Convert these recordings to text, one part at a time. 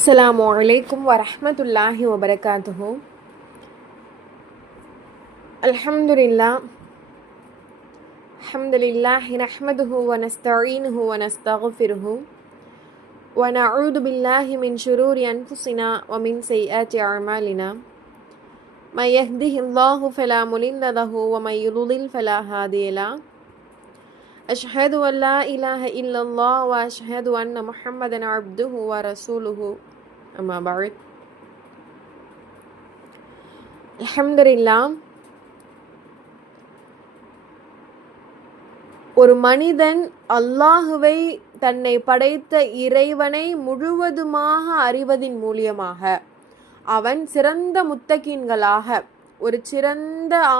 அஸ்ஸலாமு அலைக்கும் வரஹ்மத்துல்லாஹி வபரகாத்துஹு. அல்ஹம்துலில்லாஹி நஹ்மதுஹு வ நஸ்தஈனுஹு வ நஸ்தக்ஃபிருஹு வ நஊது பில்லாஹி மின் ஷுரூரி அன்ஃபுஸினா வ மின் ஸய்யிஆத்தி அஅமாலினா. மை யஹ்திஹில்லாஹு ஃபலா முலில்ல லஹு வ மை யுضلل ஃபலா ஹாதிய லஹு. அஷ்ஹது அன் லா இலாஹ இல்லல்லாஹ் வ அஷ்ஹது அன்ன முஹம்மதன் அப்துஹு வ ரசூலுஹு. அம்மா பஅத். அல்ஹம்துலில்லாஹ். ஒரு மனிதன் அல்லாஹுவை, தன்னை படைத்த இறைவனை முழுவதுமாக அறிவதின் மூலியமாக அவன் சிறந்த முத்தகீன்களாக,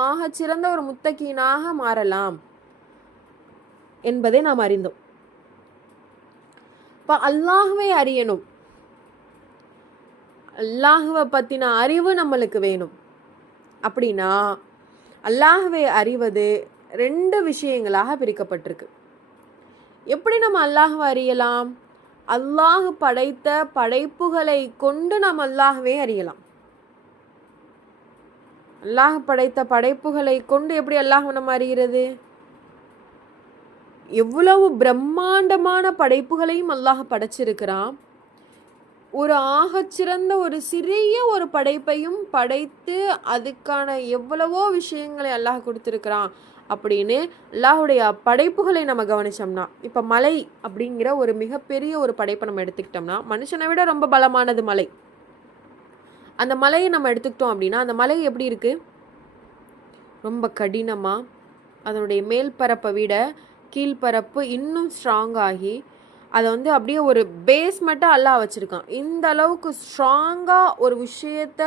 ஆகச்சிறந்த ஒரு முத்தகீனாக மாறலாம் என்பதை நாம் அறிந்தோம். இப்போ அல்லாஹுவை அறியணும், அல்லாஹுவை பற்றின அறிவு நம்மளுக்கு வேணும். அப்படின்னா அல்லாஹுவை அறிவது 2 விஷயங்களாக பிரிக்கப்பட்டிருக்கு. எப்படி நம்ம அல்லாஹுவை அறியலாம்? அல்லாஹ் படைத்த படைப்புகளை கொண்டு நாம் அல்லாஹுவை அறியலாம். அல்லாஹ் படைத்த படைப்புகளை கொண்டு எப்படி அல்லாஹ் நம்ம அறிகிறது? எவ்வளவு பிரம்மாண்டமான படைப்புகளையும் அல்லாஹ் படைச்சிருக்கிறான். ஒரு ஆகச்சிறந்த ஒரு சிறிய ஒரு படைப்பையும் படைத்து அதுக்கான எவ்வளவோ விஷயங்களை அல்லாஹ் கொடுத்துருக்கிறான். அப்படின்னு அல்லாஹுடைய படைப்புகளை நம்ம கவனிச்சோம்னா, இப்போ மலை அப்படிங்கிற ஒரு மிகப்பெரிய ஒரு படைப்பை நம்ம எடுத்துக்கிட்டோம்னா, மனுஷனை விட ரொம்ப பலமானது மலை. அந்த மலையை நம்ம எடுத்துக்கிட்டோம் அப்படின்னா, அந்த மலை எப்படி இருக்கு? ரொம்ப கடினமாக, அதனுடைய மேல் பரப்பை விட கீழ்பரப்பு இன்னும் ஸ்ட்ராங் ஆகி அதை அப்படியே ஒரு பேஸ்மெண்ட்டாக அல்லாஹ் வச்சுருக்கான். இந்த அளவுக்கு ஸ்ட்ராங்காக ஒரு விஷயத்த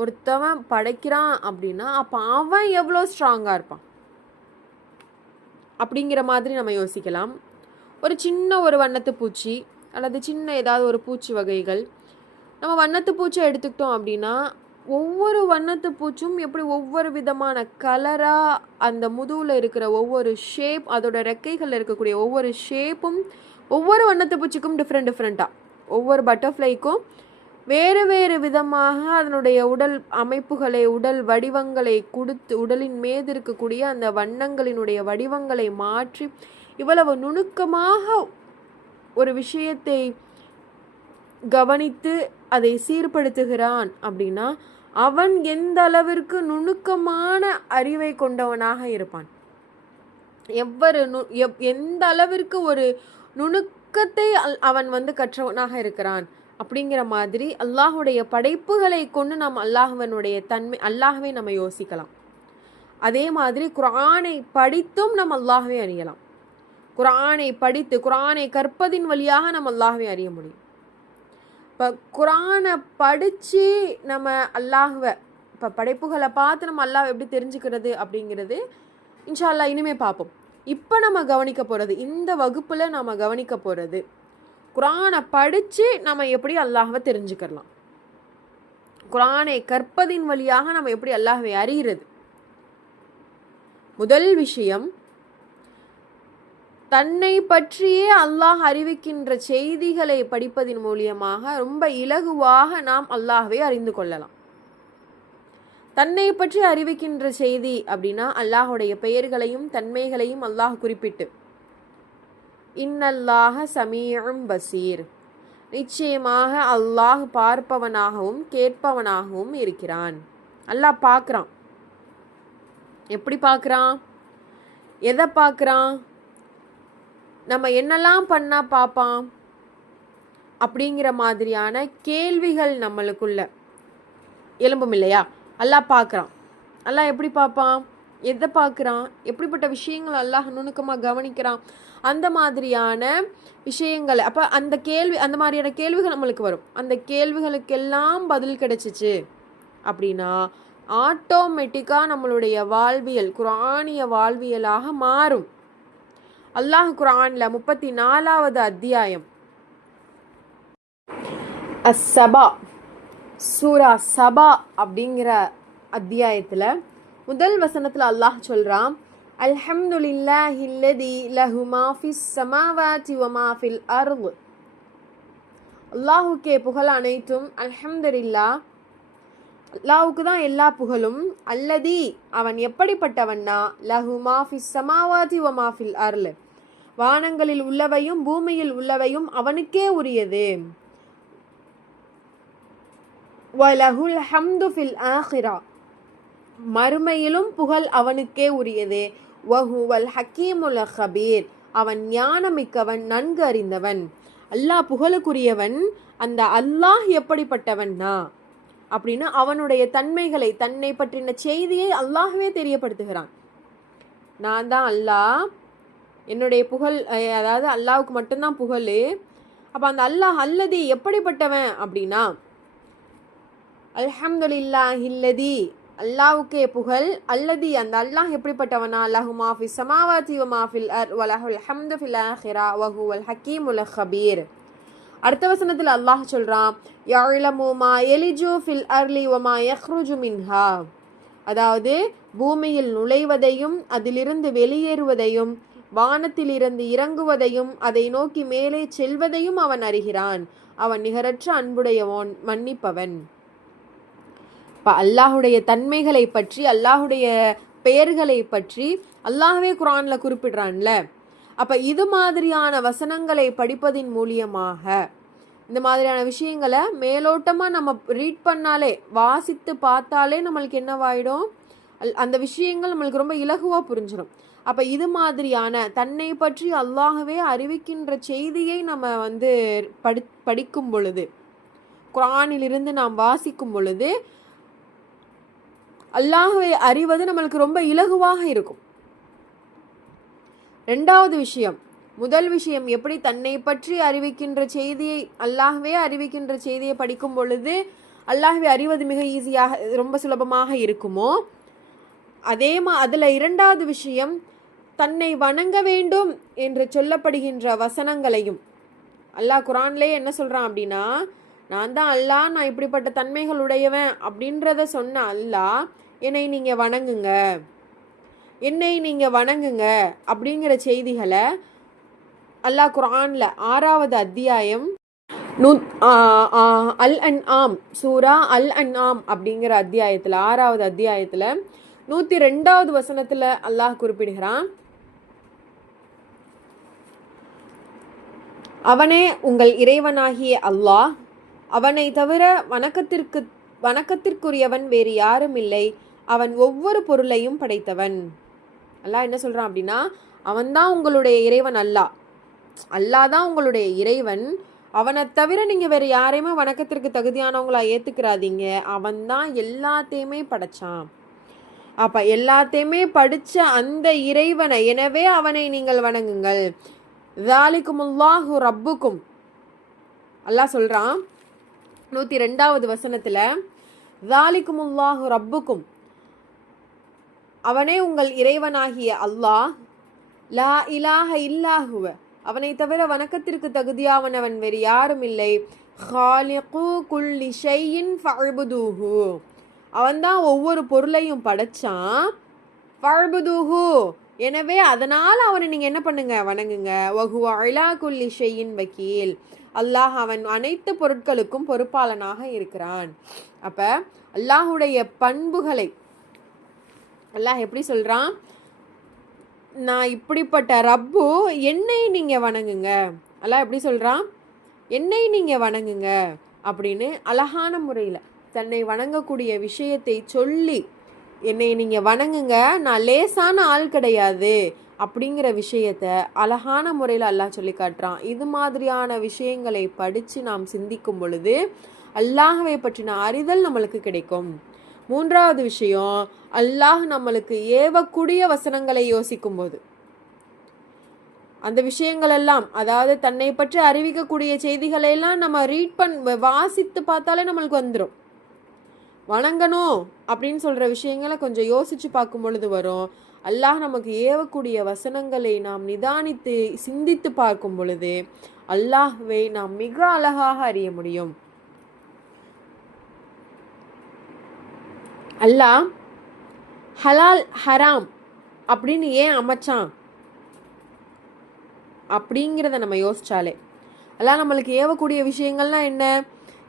ஒருத்தவன் படைக்கிறான் அப்படின்னா, அப்போ அவன் எவ்வளோ ஸ்ட்ராங்காக இருப்பான் அப்படிங்கிற மாதிரி நம்ம யோசிக்கலாம். ஒரு சின்ன ஒரு வண்ணத்து பூச்சி அல்லது சின்ன ஏதாவது ஒரு பூச்சி வகைகள், நம்ம வண்ணத்து பூச்சை எடுத்துக்கிட்டோம் அப்படின்னா, ஒவ்வொரு வண்ணத்து பூச்சும் எப்படி ஒவ்வொரு விதமான கலராக, அந்த முதுகில் இருக்கிற ஒவ்வொரு ஷேப், அதோட ரெக்கைகளில் இருக்கக்கூடிய ஒவ்வொரு ஷேப்பும் ஒவ்வொரு வண்ணத்து பூச்சிக்கும் டிஃப்ரெண்ட்டாக, ஒவ்வொரு பட்டர்ஃப்ளைக்கும் வேறு வேறு விதமாக அதனுடைய உடல் அமைப்புகளை, உடல் வடிவங்களை கொடுத்து, உடலின் மீது இருக்கக்கூடிய அந்த வண்ணங்களினுடைய வடிவங்களை மாற்றி இவ்வளவு நுணுக்கமாக ஒரு விஷயத்தை கவனித்து அதை சீர்படுத்துகிறான் அப்படின்னா, அவன் எந்த அளவிற்கு நுணுக்கமான அறிவை கொண்டவனாக இருப்பான், எந்த அளவிற்கு ஒரு நுணுக்கத்தை அவன் கற்றவனாக இருக்கிறான் அப்படிங்கிற மாதிரி அல்லாஹுடைய படைப்புகளை கொண்டு நாம் அல்லாஹுவனுடைய தன்மை, அல்லாஹுவை நம்ம யோசிக்கலாம். அதே மாதிரி குர்ஆனை படித்தும் நம்ம அல்லாஹுவை அறியலாம். குர்ஆனை படித்து, குர்ஆனை கற்பதின் வழியாக நம்ம அல்லாஹுவை அறிய முடியும். இப்போ குர்ஆனை படித்து நம்ம அல்லாஹுவை, இப்போ படைப்புகளை பார்த்து நம்ம அல்லாஹ் எப்படி தெரிஞ்சுக்கிறது அப்படிங்கிறது இன்ஷா அல்லாஹ் இனிமே பார்ப்போம். இப்போ நம்ம கவனிக்க போகிறது, இந்த வகுப்பில் நம்ம கவனிக்க போகிறது, குர்ஆனை படித்து நம்ம எப்படி அல்லாஹ்வை தெரிஞ்சுக்கலாம், குர்ஆனை கற்பதின் வழியாக நம்ம எப்படி அல்லாஹ்வை அறிகிறது. முதல் விஷயம், தன்னை பற்றியே அல்லாஹ் அறிவிக்கின்ற செய்திகளை படிப்பதின் மூலியமாக ரொம்ப இலகுவாக நாம் அல்லாஹ்வை அறிந்து கொள்ளலாம். தன்னை பற்றி அறிவிக்கின்ற செய்தி அப்படின்னா, அல்லாஹுடைய பெயர்களையும் தன்மைகளையும் அல்லாஹ் குறிப்பிட்டு, இன்னல்லாஹ சமீஉம் பசீர், நிச்சயமாக அல்லாஹ் பார்ப்பவனாகவும் கேட்பவனாகவும் இருக்கிறான். அல்லாஹ் பார்க்குறான். எப்படி பார்க்குறான்? எதை பார்க்குறான்? நம்ம என்னெல்லாம் பண்ணால் பார்ப்பான் அப்படிங்கிற மாதிரியான கேள்விகள் நம்மளுக்குள்ள எழும்பும் இல்லையா? அல்லாஹ் பார்க்குறான். அல்லாஹ் எப்படி பார்ப்பான்? எதை பார்க்குறான்? எப்படிப்பட்ட விஷயங்கள் அல்லாஹ் நுணுக்கமாக கவனிக்கிறான்? அந்த மாதிரியான விஷயங்கள், அப்போ அந்த மாதிரியான கேள்விகள் நம்மளுக்கு வரும். அந்த கேள்விகளுக்கெல்லாம் பதில் கிடைச்சிச்சு அப்படின்னா ஆட்டோமேட்டிக்காக நம்மளுடைய வாழ்வியல் குர்ஆனிய வாழ்வியலாக மாறும். அல்லாஹ் குர்ஆனில் 34வது அத்தியாயம் அஸ்ஸபா, சூரா சபா அப்படிங்கிற அத்தியாயத்தில் முதல் வசனத்தில் அல்லாஹ் சொல்கிறான், அல்ஹம்துலில்லாஹில்லதி லஹு மா ஃபிஸ் ஸமாவாதி வ மா ஃபில் அர்த் அல்லாஹுக்கே புகழ் அனைத்தும். அல்ஹம்துலில்லாஹ், அல்லாஹுக்கு தான் எல்லா புகழும். அல்லதி, அவன் எப்படிப்பட்டவன்னா, லஹு மா ஃபிஸ் ஸமாவாதி வ மா ஃபில் அர்ல், வானங்களில் உள்ளவையும் பூமியில் உள்ளவையும் அவனுக்கே உரியது. வலஹுல் ஹம்து ஃபில் ஆஹிரா, மறுமையிலும் புகழ் அவனுக்கே உரியது. வஹுவல் ஹக்கீமுல் ஹபீர், அவன் ஞானமிக்கவன், நன்கு அறிந்தவன். அல்லாஹ் புகழுக்குரியவன். அந்த அல்லாஹ் எப்படிப்பட்டவன்னா அப்படின்னு அவனுடைய தன்மைகளை, தன்னை பற்றின செய்தியை அல்லாஹ்வே தெரியப்படுத்துகிறான். நான் தான் அல்லாஹ், என்னுடைய புகழ், அதாவது அல்லாஹ்வுக்கு மட்டும்தான் புகழ். அப்போ அந்த அல்லாஹ் அல்லதி எப்படிப்பட்டவன் அப்படின்னா, அல்ஹம்துலில்லாஹில்லதி, அல்லாஹ்வுக்கே புகழ். அல்லதி, அந்த அல்லாஹ் எப்படிப்பட்டவனா, லஹு மா ஃபிஸ் ஸமாவாதி வ மா ஃபில் அர்த் வ லஹுல் ஹம்து ஃபில் ஆஹிரா வ ஹுவல் ஹக்கீமுல் ஹபீர். அடுத்த வசனத்தில் அல்லாஹ் சொல்றான், யஅலமு மா யலிஜு ஃபில் அர்லி வ மா யக்ருஜு மின்ஹா, அதாவது பூமியில் நுழைவதையும் அதிலிருந்து வெளியேறுவதையும் வானத்திலிருந்து இறங்குவதையும் அதை நோக்கி மேலே செல்வதையும் அவன் அறிகிறான். அவன் நிகரற்ற அன்புடையவன், மன்னிப்பவன். இப்போ அல்லாஹுடைய தன்மைகளை பற்றி, அல்லாஹுடைய பெயர்களை பற்றி அல்லாஹ்வே குர்ஆன்ல குறிப்பிடுறான்ல. அப்போ இது மாதிரியான வசனங்களை படிப்பதின் மூலியமாக, இந்த மாதிரியான விஷயங்களை மேலோட்டமாக நம்ம ரீட் பண்ணாலே, வாசித்து பார்த்தாலே நம்மளுக்கு என்னவாயிடும், அந்த விஷயங்கள் நம்மளுக்கு ரொம்ப இலகுவாக புரிஞ்சிடும். அப்போ இது மாதிரியான தன்னை பற்றி அல்லாஹ்வே அறிவிக்கின்ற செய்தியை நம்ம படிக்கும் பொழுது, குர்ஆனிலிருந்து நாம் வாசிக்கும் பொழுது அல்லாஹ்வை அறிவது நம்மளுக்கு ரொம்ப இலகுவாக இருக்கும். ரெண்டாவது விஷயம், முதல் விஷயம் எப்படி தன்னை பற்றி அறிவிக்கின்ற செய்தியை, அல்லாஹ்வே அறிவிக்கின்ற செய்தியை படிக்கும் பொழுது அல்லாஹ்வை அறிவது மிக ஈஸியாக, ரொம்ப சுலபமாக இருக்குமோ, அதில் இரண்டாவது விஷயம், தன்னை வணங்க வேண்டும் என்று சொல்லப்படுகின்ற வசனங்களையும் அல்லாஹ் குர்ஆன்லேயே என்ன சொல்கிறான் அப்படின்னா, நான் தான் அல்லாஹ், நான் இப்படிப்பட்ட தன்மைகள் உடையவன் அப்படின்றத சொன்ன அல்லாஹ், என்னை நீங்கள் வணங்குங்க, என்னை நீங்கள் வணங்குங்க அப்படிங்கிற செய்திகளை அல்லாஹ் குர்ஆனில் 6வது அத்தியாயம் அல் அன்ஆம், சூரா அல் அன்ஆம் அப்படிங்கிற அத்தியாயத்தில், 6வது அத்தியாயத்தில் 102வது வசனத்தில் அல்லாஹ் குறிப்பிடுகிறான், அவனே உங்கள் இறைவனாகிய அல்லாஹ், அவனை தவிர வணக்கத்திற்குரியவன் வேறு யாரும் இல்லை, அவன் ஒவ்வொரு பொருளையும் படைத்தவன். அல்லாஹ் என்ன சொல்கிறான் அப்படின்னா, அவன்தான் உங்களுடைய இறைவன். அல்லாஹ் தான் உங்களுடைய இறைவன். அவனை தவிர நீங்கள் வேறு யாரையுமே வணக்கத்திற்கு தகுதியானவங்களா ஏற்றுக்கிறாதீங்க. அவன்தான் எல்லாத்தையுமே படைச்சான். அப்போ எல்லாத்தையுமே படித்த அந்த இறைவனை, எனவே அவனை நீங்கள் வணங்குங்கள். ذَلِكُمُல்லாஹு ரப்புக்கும், அல்லாஹ் சொல்கிறான் 102வது வசனத்தில், ذَلِكُمُல்லாஹு ரப்புக்கும், அவனே உங்கள் இறைவனாகிய அல்லாஹ், லா இலாஹ இல்லாஹுவ, அவனை தவிர வணக்கத்திற்கு தகுதியானவன் வேறு யாரும் இல்லை, ஹாலிகு குல்லி ஷையின் ஃபஅபுதுஹு, அவன்தான் ஒவ்வொரு பொருளையும் படைச்சான், ஃபஅபுதுஹு, எனவே அதனால் அவனை நீங்கள் என்ன பண்ணுங்க, வணங்குங்க. வஹுவ அலா குல்லி ஷையின் வக்கீல், அல்லாஹ் அவன் அனைத்து பொருட்களுக்கும் பொறுப்பாளனாக இருக்கிறான். அப்போ அல்லாஹுடைய பண்புகளை அல்லாஹ் எப்படி சொல்கிறான், நான் இப்படிப்பட்ட ரப்பு, என்னை நீங்கள் வணங்குங்க. அல்லாஹ் எப்படி சொல்கிறான், என்னை நீங்கள் வணங்குங்க அப்படின்னு அழகான முறையில் தன்னை வணங்கக்கூடிய விஷயத்தை சொல்லி, என்னை நீங்கள் வணங்குங்க, நான் லேசான ஆள் கிடையாது அப்படிங்கிற விஷயத்த அழகான முறையில் அல்லாஹ் சொல்லி காட்டுறான். இது மாதிரியான விஷயங்களை படித்து நாம் சிந்திக்கும் பொழுது அல்லாஹ்வை பற்றின அறிதல் நம்மளுக்கு கிடைக்கும். மூன்றாவது விஷயம், அல்லாஹ் நம்மளுக்கு ஏவக்கூடிய வசனங்களை யோசிக்கும் போது, அந்த விஷயங்கள் எல்லாம், அதாவது தன்னை பற்றி அறிவிக்கக்கூடிய செய்திகளை எல்லாம் நம்ம வாசித்து பார்த்தாலே நம்மளுக்கு வந்துடும். வணங்கணும் அப்படின்னு சொல்கிற விஷயங்களை கொஞ்சம் யோசித்து பார்க்கும் பொழுது வரும். அல்லாஹ் நமக்கு ஏவக்கூடிய வசனங்களை நாம் நிதானித்து சிந்தித்து பார்க்கும் பொழுது அல்லாஹ்வை நாம் மிக அழகாக அறிய முடியும். அல்லாஹ் ஹலால் ஹராம் அப்படின்னு ஏன் அமைச்சான் அப்படிங்கிறத நம்ம யோசிச்சாலே, அல்லாஹ் நம்மளுக்கு ஏவக்கூடிய விஷயங்கள்லாம் என்ன?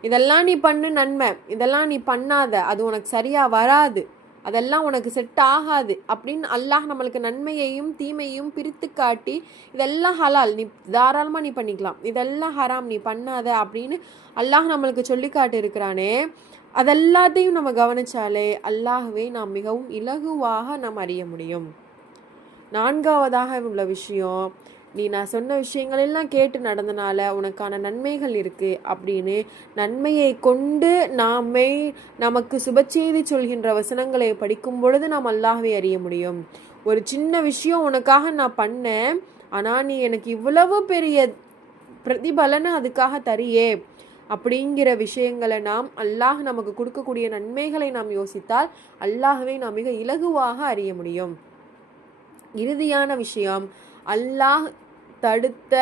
இதெல்லாம் நீ பண்ணு நன்மை, இதெல்லாம் நீ பண்ணாத, அது உனக்கு சரியா வராது, அதெல்லாம் உனக்கு செட் ஆகாது அப்படின்னு அல்லாஹ் நம்மளுக்கு நன்மையையும் தீமையையும் பிரித்து காட்டி, இதெல்லாம் ஹலால், நீ தாராளமாக நீ பண்ணிக்கலாம், இதெல்லாம் ஹராம், நீ பண்ணாத அப்படின்னு அல்லாஹ் நம்மளுக்கு சொல்லி காட்டி இருக்கிறானே, அதெல்லாத்தையும் நம்ம கவனிச்சாலே அல்லாஹ்வை நாம் மிகவும் இலகுவாக நாம் அறிய முடியும். 4வதாக உள்ள விஷயம், நீ நான் சொன்ன விஷயங்களெல்லாம் கேட்டு நடந்தனால உனக்கான நன்மைகள் இருக்குது அப்படின்னு நன்மையை கொண்டு நமக்கு சுபச்செய்தி சொல்கின்ற வசனங்களை படிக்கும் பொழுது நாம் அல்லாஹ்வை அறிய முடியும். ஒரு சின்ன விஷயம் உனக்காக நான் பண்ணேன், ஆனால் நீ எனக்கு இவ்வளவு பெரிய பிரதிபலனை அதுக்காக தரியே அப்படிங்கிற விஷயங்களை நாம் அல்லாஹ் நமக்கு கொடுக்கக்கூடிய நன்மைகளை நாம் யோசித்தால் அல்லாஹ்வை நாம் மிக இலகுவாக அறிய முடியும். இறுதியான விஷயம், அல்லாஹ் தடுத்த,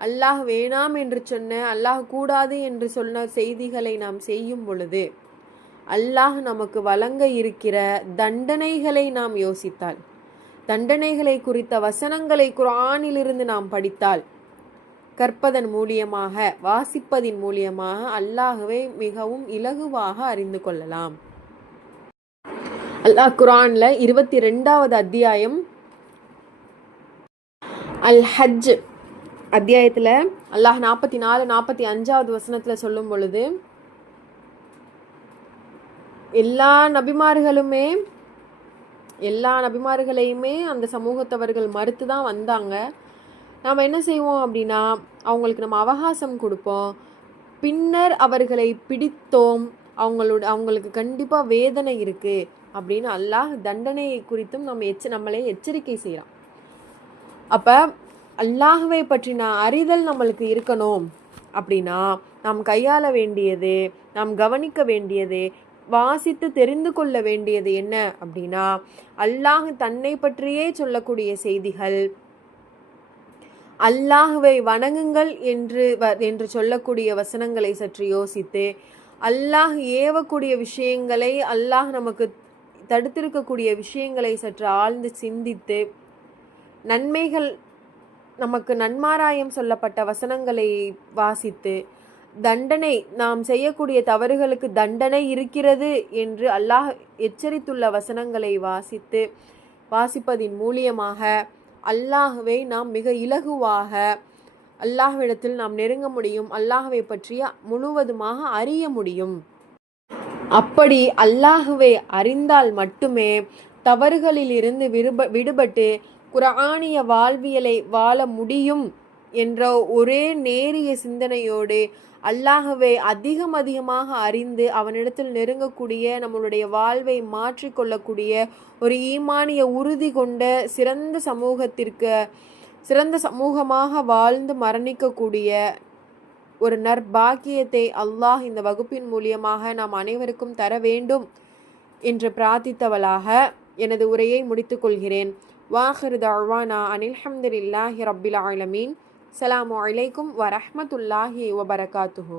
அல்லாஹ் வேணாம் என்று சொன்ன, அல்லாஹ் கூடாது என்று சொன்ன செய்திகளை நாம் செய்யும் பொழுது அல்லாஹ் நமக்கு வழங்க இருக்கிற தண்டனைகளை நாம் யோசித்தால், தண்டனைகளை குறித்த வசனங்களை குர்ஆனிலிருந்து நாம் படித்தால், கற்பதன் மூலியமாக, வாசிப்பதின் மூலியமாக அல்லாஹ்வை மிகவும் இலகுவாக அறிந்து கொள்ளலாம். அல்லாஹ் குர்ஆன்ல 22வது அத்தியாயம் அல் ஹஜ் அத்தியாயத்தில் அல்லாஹ் 44, 45வது வசனத்தில் சொல்லும் பொழுது, எல்லா நபிமார்களையுமே அந்த சமூகத்தவர்கள் மறுத்து தான் வந்தாங்க. நாம் என்ன செய்வோம் அப்படின்னா, அவங்களுக்கு நம்ம அவகாசம் கொடுப்போம், பின்னர் அவர்களை பிடித்தோம், அவங்களுக்கு கண்டிப்பாக வேதனை இருக்குது அப்படின்னு அல்லாஹ் தண்டனையை குறித்தும் நம்மளை எச்சரிக்கை செய்கிறான். அப்போ அல்லாஹ்வை பற்றின அறிதல் நம்மளுக்கு இருக்கணும் அப்படின்னா நாம் கையாள வேண்டியது, நாம் கவனிக்க வேண்டியது, வாசித்து தெரிந்து கொள்ள வேண்டியது என்ன அப்படின்னா, அல்லாஹ் தன்னை பற்றியே சொல்லக்கூடிய செய்திகள், அல்லாஹ்வை வணங்குங்கள் என்று சொல்லக்கூடிய வசனங்களை சற்று யோசித்து, அல்லாஹ் ஏவக்கூடிய விஷயங்களை, அல்லாஹ் நமக்கு தடுத்திருக்கக்கூடிய விஷயங்களை சற்று ஆழ்ந்து சிந்தித்து, நன்மைகள் நமக்கு நன்மாராயம் சொல்லப்பட்ட வசனங்களை வாசித்து, தண்டனை, நாம் செய்யக்கூடிய தவறுகளுக்கு தண்டனை இருக்கிறது என்று அல்லாஹ் எச்சரித்துள்ள வசனங்களை வாசிப்பதின் மூலியமாக அல்லாஹ்வை நாம் மிக இலகுவாக அல்லாஹ்விடத்தில் நாம் நெருங்க முடியும், அல்லாஹ்வை பற்றிய முழுவதுமாக அறிய முடியும். அப்படி அல்லாஹ்வை அறிந்தால் மட்டுமே தவறுகளில் இருந்து விடுபட்டு குர்ஆனிய வாழ்வியலை வாழ முடியும் என்ற ஒரே நேரிய சிந்தனையோடு அல்லாஹ்வை அதிகமாக அறிந்து அவனிடத்தில் நெருங்கக்கூடிய, நம்மளுடைய வாழ்வை மாற்றிக்கொள்ளக்கூடிய ஒரு ஈமானிய உறுதி கொண்ட சிறந்த சமூகமாக வாழ்ந்து மரணிக்கக்கூடிய ஒரு நற்பாக்கியத்தை அல்லாஹ் இந்த வகுப்பின் மூலியமாக நாம் அனைவருக்கும் தர வேண்டும் என்று பிரார்த்தித்தவளாக எனது உரையை முடித்துக்கொள்கிறேன். வாஹிரு தஅவானா அனில் ஹம்துலில்லாஹி ரப்பில் ஆலமீன். ஸலாமு அலைக்கும் வரஹ்மத்துல்லாஹி வபரகாத்துஹு.